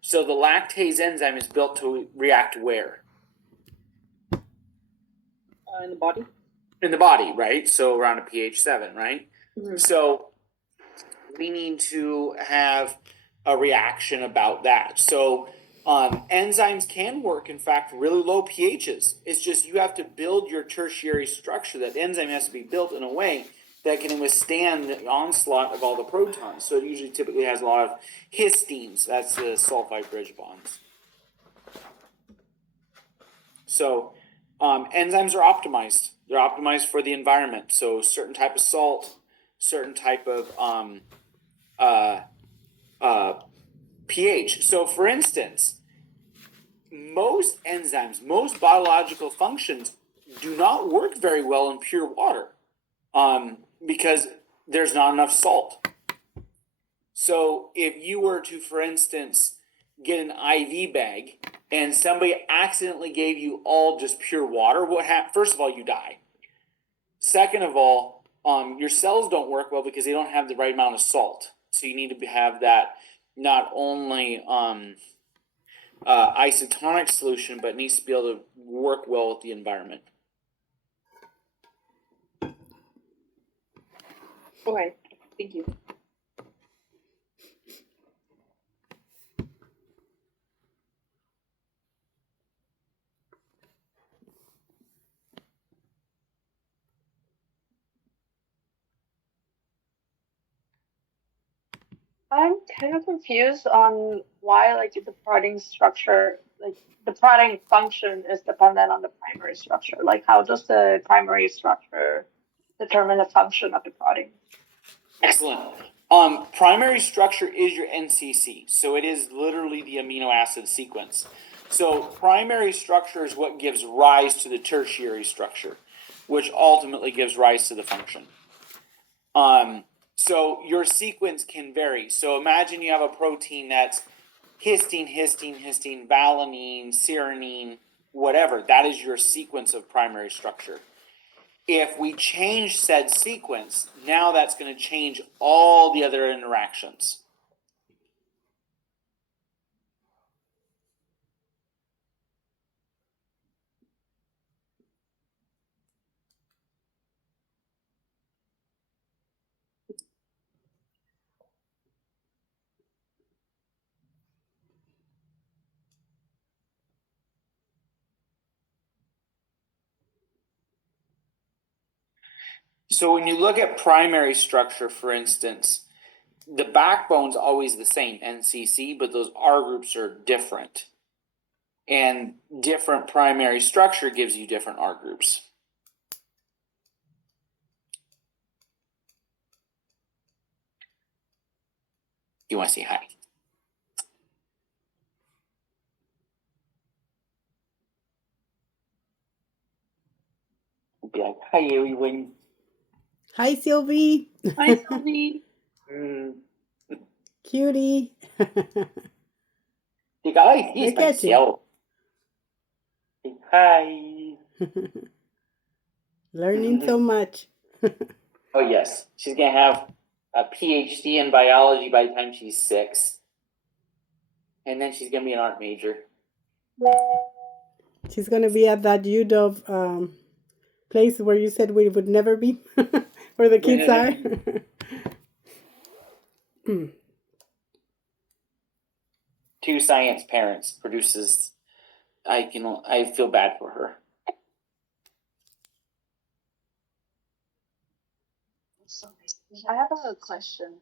So the lactase enzyme is built to react where? In the body. In the body, right? So around a pH 7, right? Mm-hmm. So we need to have a reaction about that. So enzymes can work, in fact, really low pHs. It's just you have to build your tertiary structure. That enzyme has to be built in a way that can withstand the onslaught of all the protons. So it usually typically has a lot of histines. That's the sulfide bridge bonds. So enzymes are optimized. They're optimized for the environment. So certain type of salt, certain type of pH. So for instance, most enzymes, most biological functions do not work very well in pure water because there's not enough salt. So if you were to, for instance, get an IV bag and somebody accidentally gave you all just pure water, what happens? First of all, you die. Second of all, your cells don't work well because they don't have the right amount of salt. So you need to have that not only isotonic solution, but it needs to be able to work well with the environment. Okay, thank you. I'm kind of confused on why, like, the protein structure, like, the protein function is dependent on the primary structure. Like, how does the primary structure determine the function of the protein? Excellent. Primary structure is your NCC, so it is literally the amino acid sequence. So primary structure is what gives rise to the tertiary structure, which ultimately gives rise to the function. So your sequence can vary. So imagine you have a protein that's histine, valine, serine, whatever. That is your sequence of primary structure. If we change said sequence, now that's going to change all the other interactions. So when you look at primary structure, for instance, the backbone's always the same, NCC, but those R groups are different. And different primary structure gives you different R groups. You want to say hi? Be like, hi, everyone. Hi, Sylvie. Hi, Sylvie. Cutie. You guys, he's Look at you. myself. Hi. Learning so much. Oh, yes. She's going to have a PhD in biology by the time she's 6. And then she's going to be an art major. She's going to be at that UW place where you said we would never be, where the kids are. Two science parents produces. I feel bad for her. I have a question.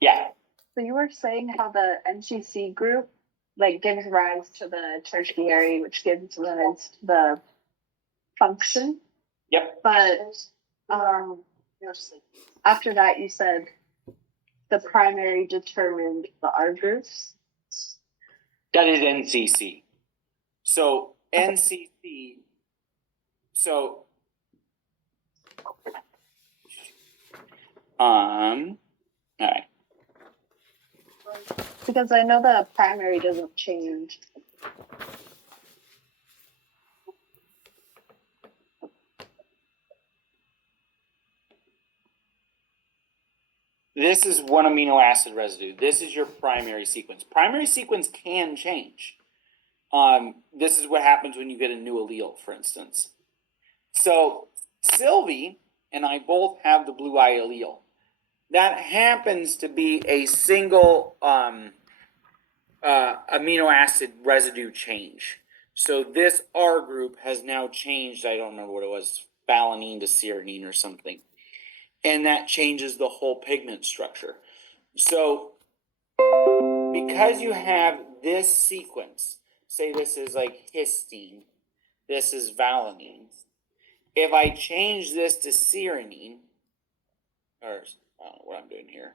Yeah. So you were saying how the NCC group, like, gives rise to the tertiary, which gives rise to the function. Yep. But after that, you said the primary determined the R groups. That is NCC. So NCC. So all right. Because I know the primary doesn't change. this is one amino acid residue. This is your primary sequence. Primary sequence can change. This is what happens when you get a new allele, for instance. So Sylvie and I both have the blue eye allele. That happens to be a single amino acid residue change. So this R group has now changed, I don't remember what it was, valine to cyranine or something. And that changes the whole pigment structure. So because you have this sequence, say this is like histine, this is valine. If I change this to cyranine, or I don't know what I'm doing here.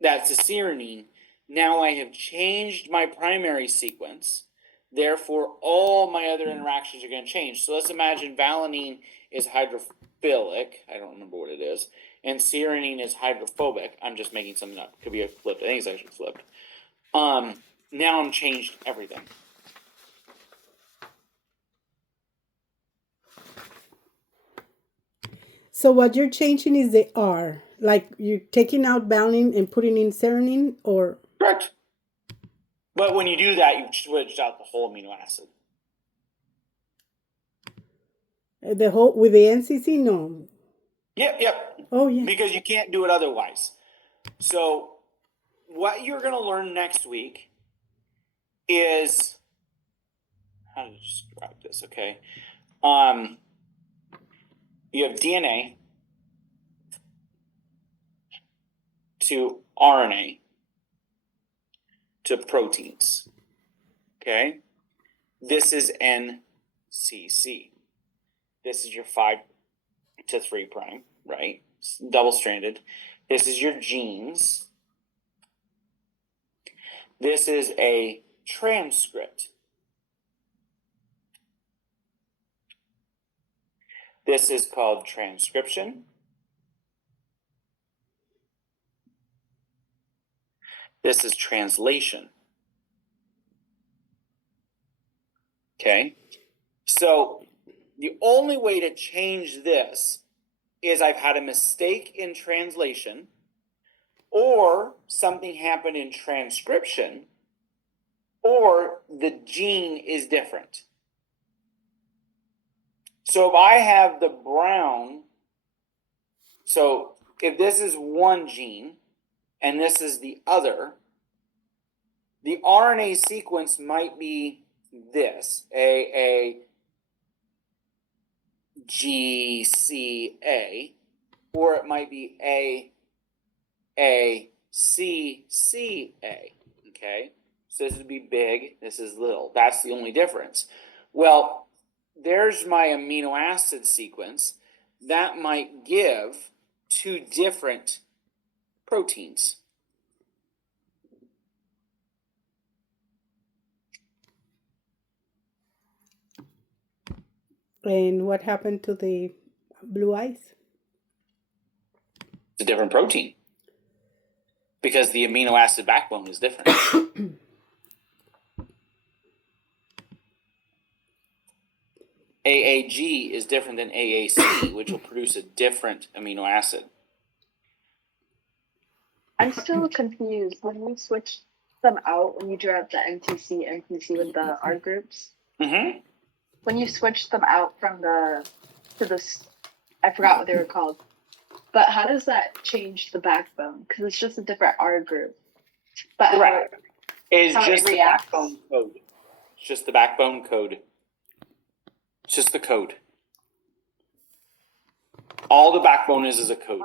That's a cyranine. Now I have changed my primary sequence. Therefore, all my other interactions are going to change. So let's imagine valine is hydrophilic. I don't remember what it is. And cyranine is hydrophobic. I'm just making something up. Could be a flipped. I think it's actually flipped. Now I'm changed everything. So what you're changing is the R. Like you're taking out valine and putting in cyranine, or Correct. But when you do that, you've switched out the whole amino acid. the whole with the NCC? No. Yep. Oh yeah. Because you can't do it otherwise. So what you're going to learn next week is how to describe this, okay? You have DNA to RNA to proteins, okay? This is NCC. This is your 5 to 3 prime, right? Double-stranded. This is your genes. This is a transcript. This is called transcription. This is translation. Okay? So the only way to change this is I've had a mistake in translation, or something happened in transcription, or the gene is different. So if I have the brown, so if this is one gene and this is the other, the RNA sequence might be this, AAGCA, or it might be AACCA, okay? So this would be big, this is little. That's the only difference. Well, there's my amino acid sequence. That might give 2 different proteins. And what happened to the blue eyes? It's a different protein because the amino acid backbone is different. AAG is different than AAC, which will produce a different amino acid. I'm still confused. When we switched them out, when you drew out the NTC with the R groups, Mm-hmm. when you switched them out from I forgot what they were called. But how does that change the backbone? Because it's just a different R group. But Correct. It's how it just the reacts. backbone code. It's just the backbone code. It's just the code. All the backbone is a code.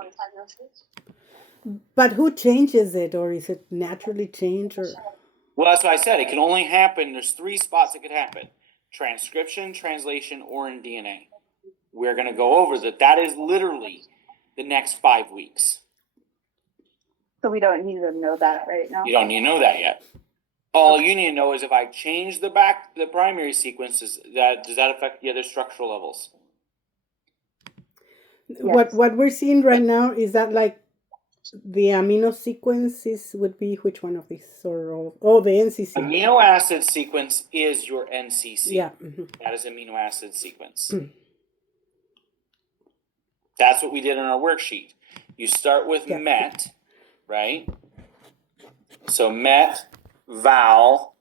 But who changes it, or is it naturally changed? Or Well, that's what I said. It can only happen. There's 3 spots it could happen: transcription, translation, or in DNA. We're going to go over that. That is literally the next 5 weeks. So we don't need to know that right now. You don't need to know that yet. All you need to know is if I change the primary sequences, does that affect the other structural levels? what we're seeing right now is that like the amino sequences would be which one of these, or all? Oh, the NCC. Amino acid sequence is your NCC. Yeah. That is amino acid sequence. That's what we did on our worksheet. You start with Yeah. met, right? So met, val,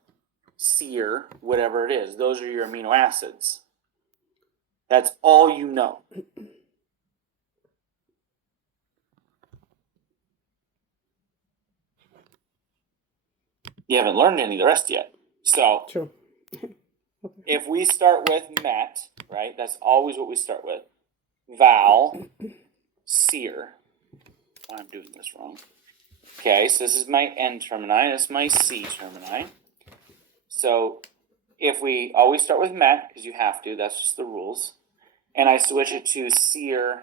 seer, whatever it is. Those are your amino acids. That's all you know. You haven't learned any of the rest yet. So True. if we start with met, right? That's always what we start with. Val, seer. I'm doing this wrong. Okay, so this is my N termini, this is my C termini. So if we always start with met, because you have to, that's just the rules, and I switch it to seer,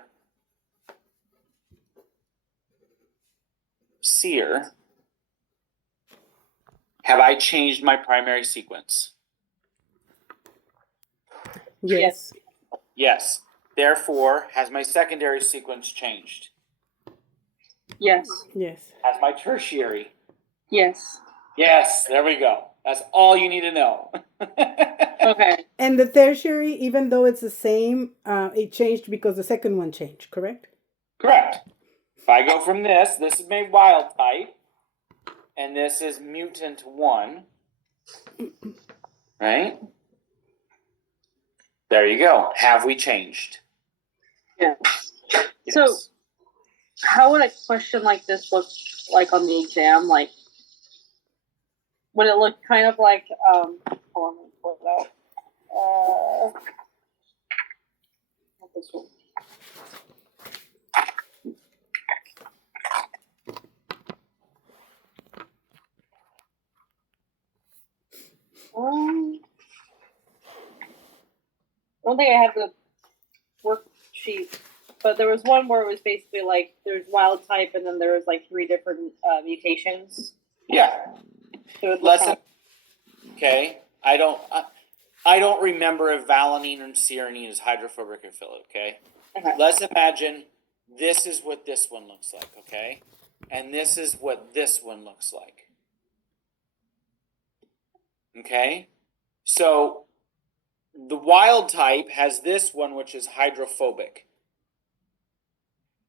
have I changed my primary sequence? Yes. Yes. Therefore, has my secondary sequence changed? Yes. Yes. Has my tertiary? Yes. Yes, there we go. That's all you need to know. Okay. And the tertiary, even though it's the same, it changed because the second one changed, correct? Correct. If I go from this is made wild type, and this is mutant 1, right? There you go. Have we changed? Yes. Yes. So, how would a question like this look like on the exam? Like, would it look kind of like hold on, let me pull it out. Not this one. I don't think I have the worksheet, but there was one where it was basically like there's wild type, and then there was like 3 different mutations. Yeah. So it would look Lesson. kind Okay. I don't remember if valine and cyranine is hydrophobic or philic, okay? okay. Let's imagine this is what this one looks like, okay? And this is what this one looks like. Okay? So the wild type has this one, which is hydrophobic.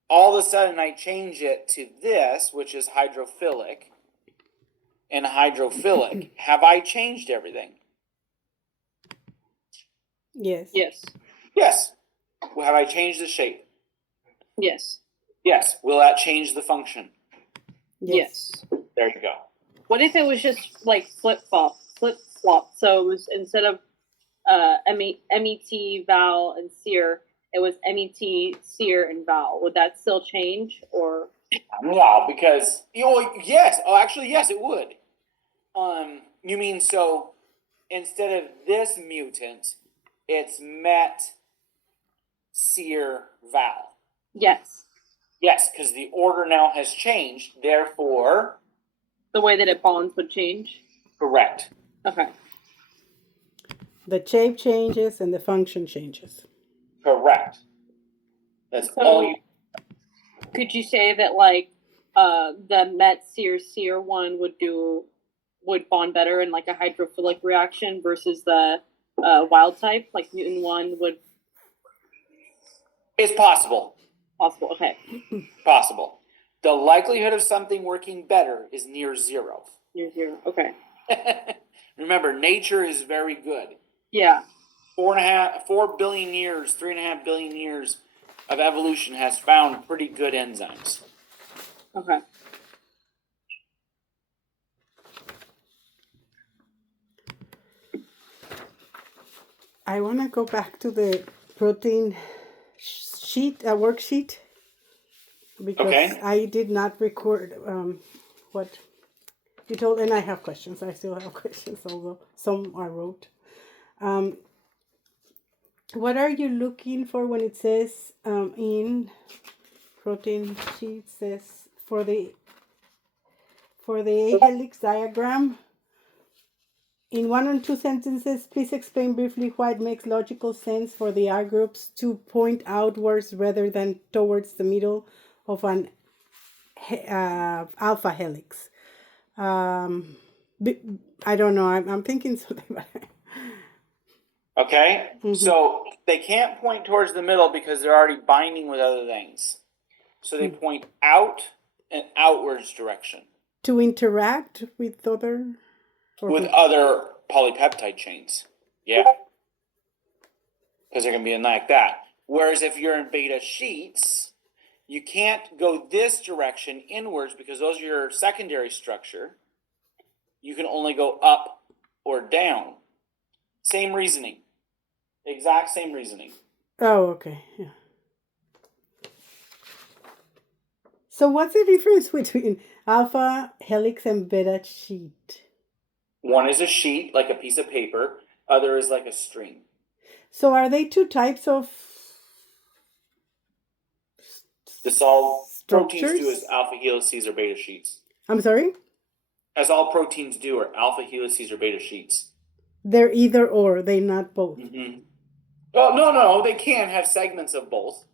All of a sudden, I change it to this, which is hydrophilic, and hydrophilic. Have I changed everything? Yes. Yes. Yes. Well, have I changed the shape? Yes. Yes. Will that change the function? Yes. There you go. What if it was just like flip flop? So it was instead of MET, val, and seer, it was MET, seer, and val. Would that still change, or? Wow, because yes. Oh, actually, yes, it would. You mean so instead of this mutant, it's met, seer, val. Yes. Yes, because the order now has changed. Therefore, The way that it bonds would change. correct. Okay. The shape changes and the function changes. Correct. That's So- all you. Could you say that like the met seer one would bond better in like a hydrophilic reaction versus the wild type, like mutant one would It's possible. possible. Okay. Possible. The likelihood of something working better is near 0. Near 0. Okay. Remember, nature is very good. Yeah. 4 billion years, 3.5 billion years of evolution has found pretty good enzymes. Okay. I want to go back to the protein sheet, worksheet, because Okay. I did not record what you told, and I have questions. I still have questions, although some I wrote. What are you looking for when it says in protein sheet says for the A helix diagram? In 1 or 2 sentences, please explain briefly why it makes logical sense for the R groups to point outwards rather than towards the middle of an alpha helix. I don't know. I'm thinking something. Okay? Mhm. So they can't point towards the middle because they're already binding with other things. So they point out and outwards direction To interact with other or with with- other polypeptide chains. Yeah. Because they're going to be like that. Whereas if you're in beta sheets, you can't go this direction inwards because those are your secondary structure. You can only go up or down. Same reasoning. Exact same reasoning. Oh, okay. Yeah. So what's the difference between alpha helix and beta sheet? One is a sheet, like a piece of paper. Other is like a string. So are they two types of This all proteins structures? do is alpha helices or beta sheets. I'm sorry? As all proteins do are alpha helices or beta sheets. They're either or, they not both. Mm-hmm. Well, no, they can have segments of both.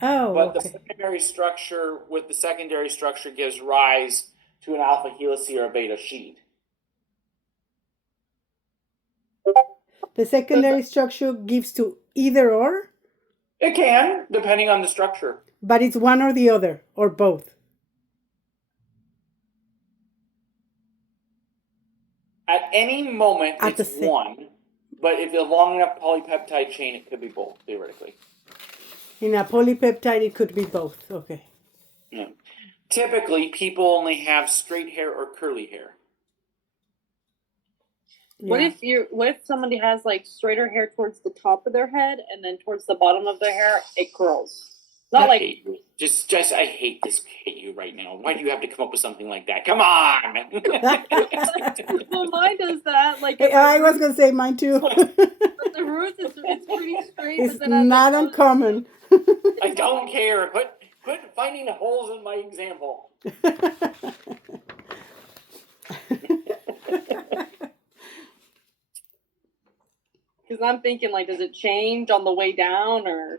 Oh, But the okay. primary structure with the secondary structure gives rise to an alpha helice or a beta sheet. The secondary structure gives to either or, It can, depending on the structure. but it's one or the other, or both. At any moment, At the it's sa- one. But if it's a long enough polypeptide chain, it could be both, theoretically. In a polypeptide, it could be both. Okay. Yeah. Typically, people only have straight hair or curly hair. What Yeah. if somebody has like straighter hair towards the top of their head and then towards the bottom of their hair it curls? Not I like hate you. I hate you right now. Why do you have to come up with something like that? Come on! well, mine does that. Like I was gonna say mine too. at the roots, it's pretty straight. It's but then as not it goes- uncommon. I don't care. Quit finding holes in my example. Because I'm thinking, like, does it change on the way down or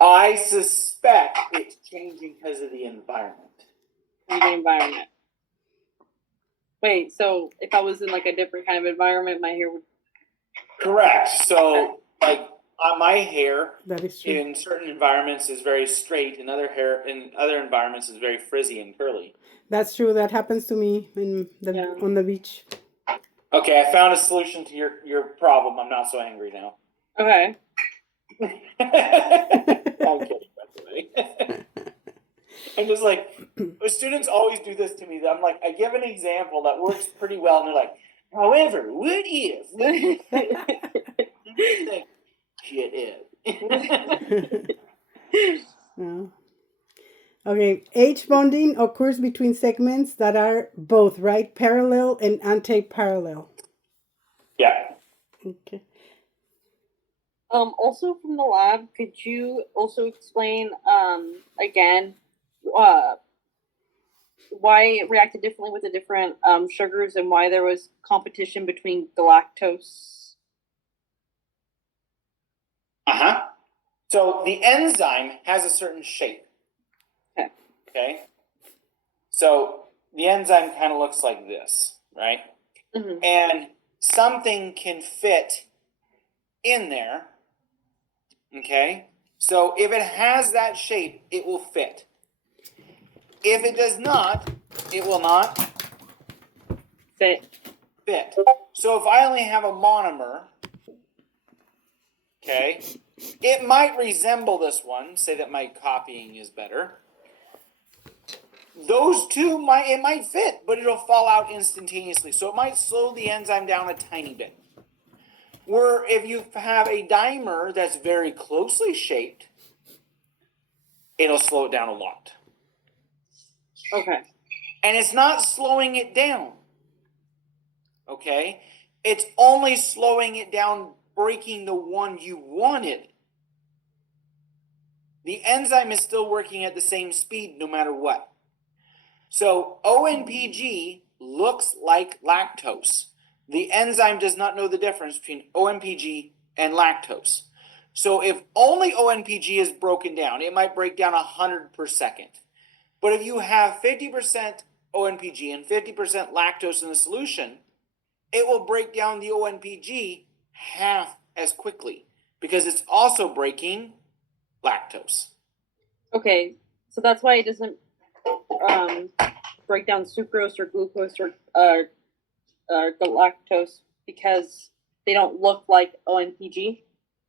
I suspect it's changing because of the environment. in the environment? Wait, so if I was in like a different kind of environment, my hair would. Correct. So, like, my hair That is true. in certain environments is very straight, and in other environments is very frizzy and curly. That's true. That happens to me Yeah. on the beach. Okay, I found a solution to your problem. I'm not so angry now. Okay. I'm kidding, by the way. I'm just like, students always do this to me. I'm like, I give an example that works pretty well, and they're like, however, what if? You think shit is. Yeah. Okay, H bonding occurs between segments that are both, right? Parallel and anti-parallel. Yeah. Okay. Also from the lab, could you also explain again why it reacted differently with the different sugars and why there was competition between galactose? Uh-huh. So the enzyme has a certain shape. Okay. Okay. So the enzyme kind of looks like this, right? Mm-hmm. And something can fit in there. Okay. So if it has that shape, it will fit. If it does not, it will not Fit. fit. So if I only have a monomer, okay, it might resemble this one. Say that my copying is better. Those two might fit, but it'll fall out instantaneously. So it might slow the enzyme down a tiny bit. Where if you have a dimer that's very closely shaped, it'll slow it down a lot. Okay. And it's not slowing it down. Okay? It's only slowing it down, breaking the one you wanted. The enzyme is still working at the same speed no matter what. So ONPG looks like lactose. The enzyme does not know the difference between ONPG and lactose. So if only ONPG is broken down, it might break down 100 per second. But if you have 50% ONPG and 50% lactose in the solution, it will break down the ONPG half as quickly because it's also breaking lactose. Okay, so that's why it doesn't break down sucrose or glucose or galactose, because they don't look like ONPG.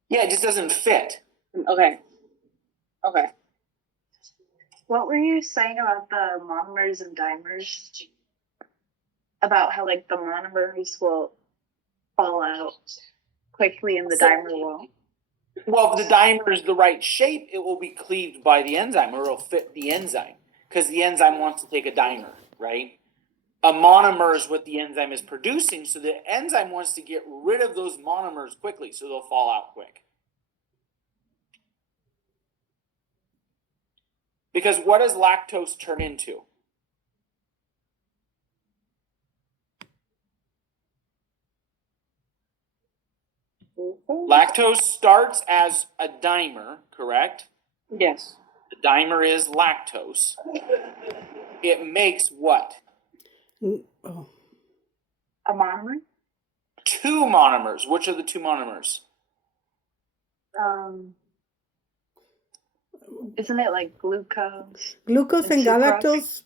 Yeah, it just doesn't fit. Okay. Okay. What were you saying about the monomers and dimers? About how like the monomers will fall out quickly and the dimer will. Well, if the dimer is the right shape, it will be cleaved by the enzyme, or it'll fit the enzyme, because the enzyme wants to take a dimer, right? A monomer is what the enzyme is producing, so the enzyme wants to get rid of those monomers quickly, so they'll fall out quick. Because what does lactose turn into? Lactose starts as a dimer, correct? Yes. The dimer is lactose. It makes what? Oh. A monomer? Two monomers. Which are the two monomers? Isn't it like glucose? Glucose and And sucrose? galactose.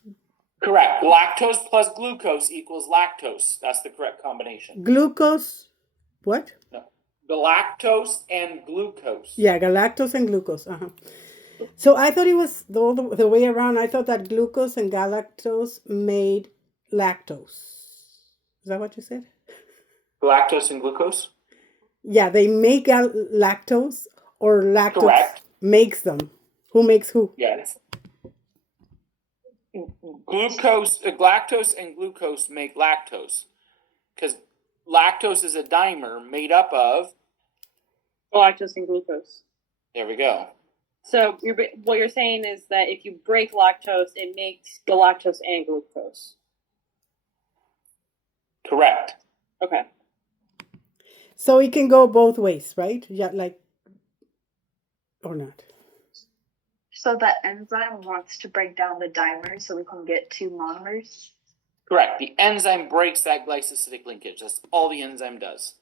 Correct. Lactose plus glucose equals lactose. That's the correct combination. Glucose. What? No. Galactose and glucose. Yeah, galactose and glucose. Uh-huh. So I thought it was the way around. I thought that glucose and galactose made lactose. Is that what you said? Galactose and glucose? Yeah, they make lactose, or lactose Correct. makes them. Who makes who? Yes. Galactose and glucose make lactose. Because lactose is a dimer made up of, Galactose and glucose. there we go. So what you're saying is that if you break lactose, it makes galactose and glucose. Correct. Okay. So it can go both ways, right? Yeah, like, or not. So the enzyme wants to break down the dimer so we can get two monomers. Correct. The enzyme breaks that glycosidic linkage. That's all the enzyme does.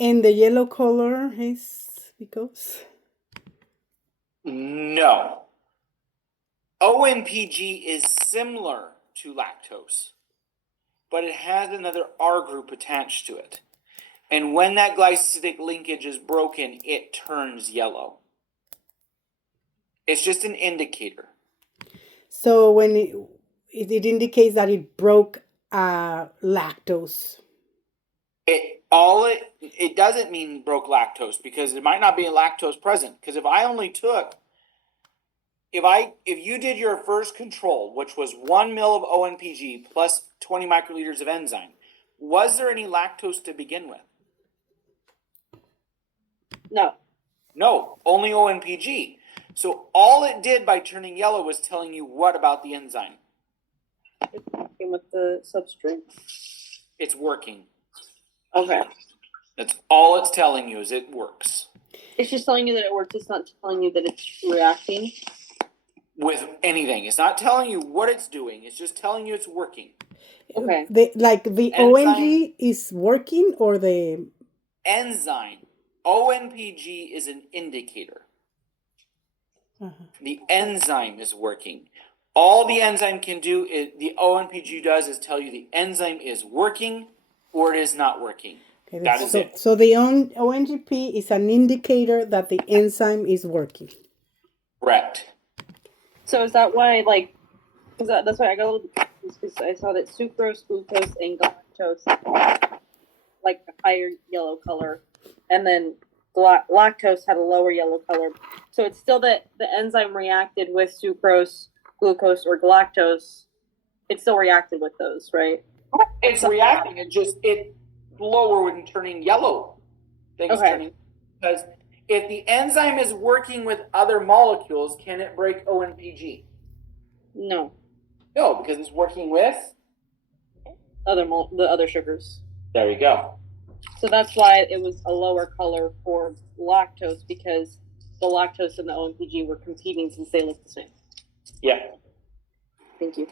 And the yellow color is because? No. ONPG is similar to lactose, but it has another R group attached to it. And when that glycosidic linkage is broken, it turns yellow. It's just an indicator. So when it indicates that it broke lactose. It doesn't mean broke lactose, because it might not be a lactose present. Because if you did your first control, which was 1 ml of ONPG plus 20 microliters of enzyme, was there any lactose to begin with? No. No, only ONPG. So all it did by turning yellow was telling you what about the enzyme? It's working with the substrate. It's working. Okay. That's all it's telling you, is it works. It's just telling you that it works. It's not telling you that it's reacting. With anything. It's not telling you what it's doing. It's just telling you it's working. Okay. The Enzyme. ONG is working, or the Enzyme. ONPG is an indicator. uh-huh. The enzyme is working. All the enzyme can do, the ONPG does, is tell you the enzyme is working or it is not working. Okay, That is it. So the ONGP is an indicator that the enzyme is working. Correct. So is that why, like, that's why I got a little bit confused, because I saw that sucrose, glucose, and galactose had, like, a higher yellow color, and then lactose had a lower yellow color. So it's still that the enzyme reacted with sucrose, glucose, or galactose. It still reacted with those, right? It's reacting. It's lower and turning yellow. Okay. Because if the enzyme is working with other molecules, can it break ONPG? No, No, because it's working with. the other sugars. There you go. So that's why it was a lower color for lactose, because the lactose and the OMPG were competing since they look the same. Yeah. Thank you.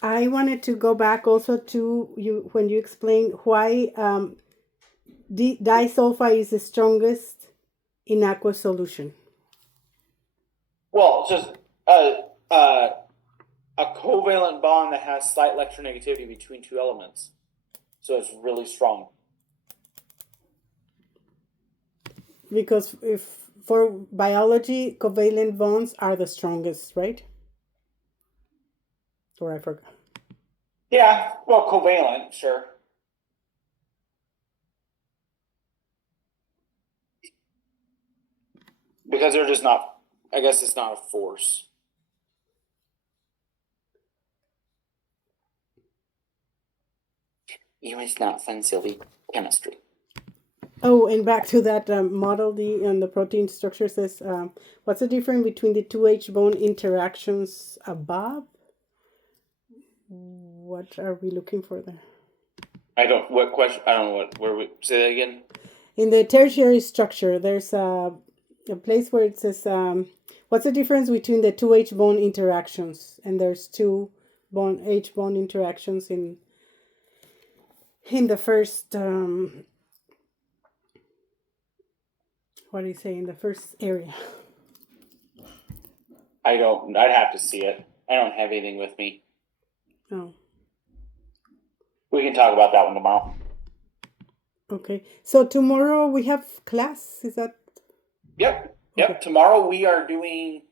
I wanted to go back also to you when you explained why disulfide is the strongest in aqueous solution. Well, it's just a covalent bond that has slight electronegativity between two elements. So it's really strong. Because if for biology, covalent bonds are the strongest, right? Or I forgot. Yeah, well, covalent, sure. Because they're just not, I guess it's not a force. You know, it's not fun, Sylvie. Chemistry. Oh, and back to that model D on the protein structure says, what's the difference between the two H bone interactions above? What are we looking for there? I don't know where we, say that again? In the tertiary structure, there's a place where it says, what's the difference between the two H bone interactions? And there's two H bone interactions in the first, what do you say, in the first area? I'd have to see it. I don't have anything with me. Oh, We can talk about that one tomorrow. okay. So tomorrow we have class, is that? Yep. Okay. Tomorrow we are doing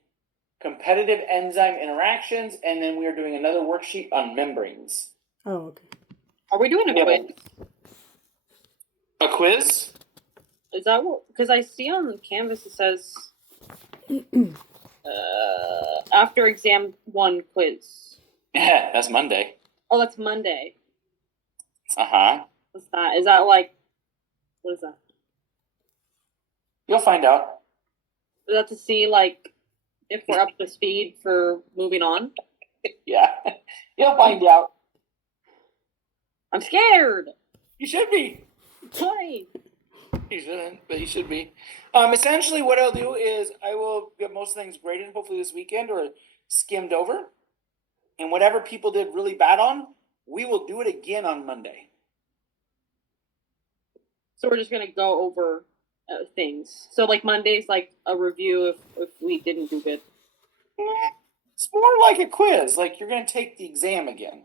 competitive enzyme interactions, and then we are doing another worksheet on membranes. Oh, okay. Are we doing a Yeah. quiz? A quiz? Is that what? Because I see on the canvas it says after exam 1 quiz. Yeah, that's Monday. Oh, that's Monday. Uh-huh. What's that? Is that like, what is that? You'll find out. Is that to see like if we're up to speed for moving on? Yeah. You'll find out. I'm scared. You should be. Why? You shouldn't, but you should be. Essentially what I'll do is I will get most things graded hopefully this weekend or skimmed over. And whatever people did really bad on, we will do it again on Monday. So we're just gonna go over things. So like Monday's like a review if we didn't do good. It's more like a quiz. Like you're going to take the exam again.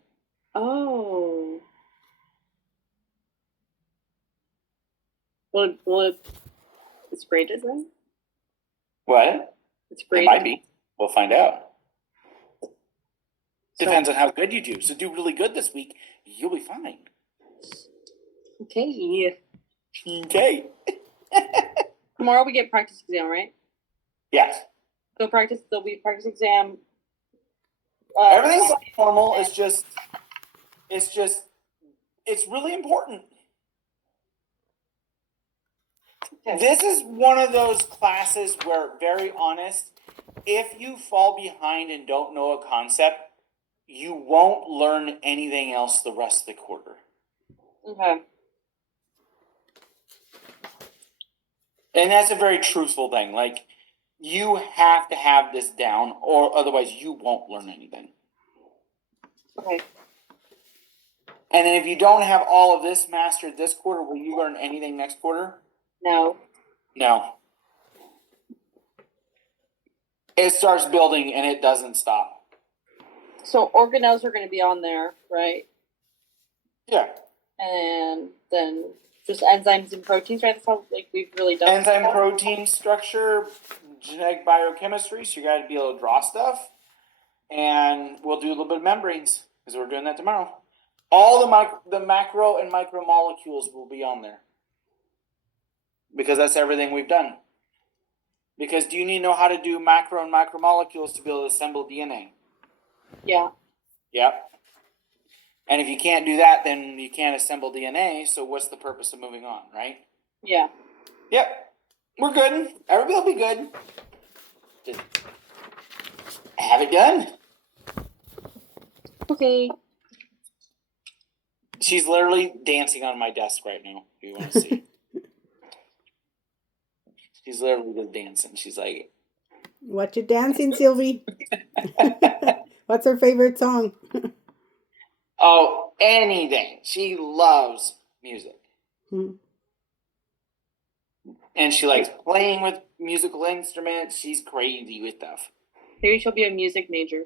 Oh. Well, it's graded then? What? It's It graded. might be. We'll find out. Depends on how good you do. So do really good this week. You'll be fine. Okay. Okay. Tomorrow we get practice exam, right? Yes. So there'll be practice exam. Everything's normal. It's really important. Okay. This is one of those classes where, very honest, if you fall behind and don't know a concept, you won't learn anything else the rest of the quarter. Okay. And that's a very truthful thing. Like, you have to have this down, or otherwise you won't learn anything. Okay. And then if you don't have all of this mastered this quarter, will you learn anything next quarter? No. No. It starts building and it doesn't stop. So organelles are going to be on there, right? Yeah. And then just enzymes and proteins, right? That's how like we've really done. Enzyme, protein structure, genetic biochemistry, so you got to be able to draw stuff. And we'll do a little bit of membranes, because we're doing that tomorrow. All the macro and micromolecules will be on there. Because that's everything we've done. Because do you need to know how to do macro and micromolecules to be able to assemble DNA? Yeah. Yep. And if you can't do that, then you can't assemble DNA, so what's the purpose of moving on, right? Yeah. Yep. We're good. Everybody will be good. Just have it done. Okay. She's literally dancing on my desk right now, if you want to see. She's literally just dancing. She's like, What you dancing, Sylvie? What's her favorite song? Oh, anything. She loves music. Hmm. And she likes playing with musical instruments. She's crazy with stuff. Maybe she'll be a music major.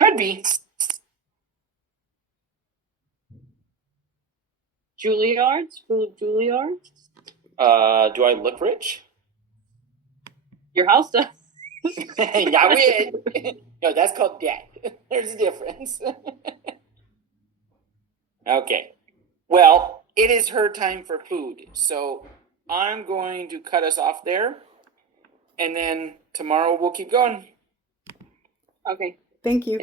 Could be. Juilliard, School of Juilliard. Do I look rich? Your house does. Not weird. No, that's called debt. There's a difference. Okay. Well, it is her time for food. So I'm going to cut us off there. And then tomorrow we'll keep going. Okay. Thank you.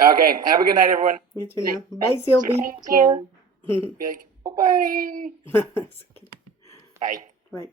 Okay. Have a good night, everyone. You too now. Bye, Sylvie. Thank you. Be like, oh, bye. It's okay. Bye. Right.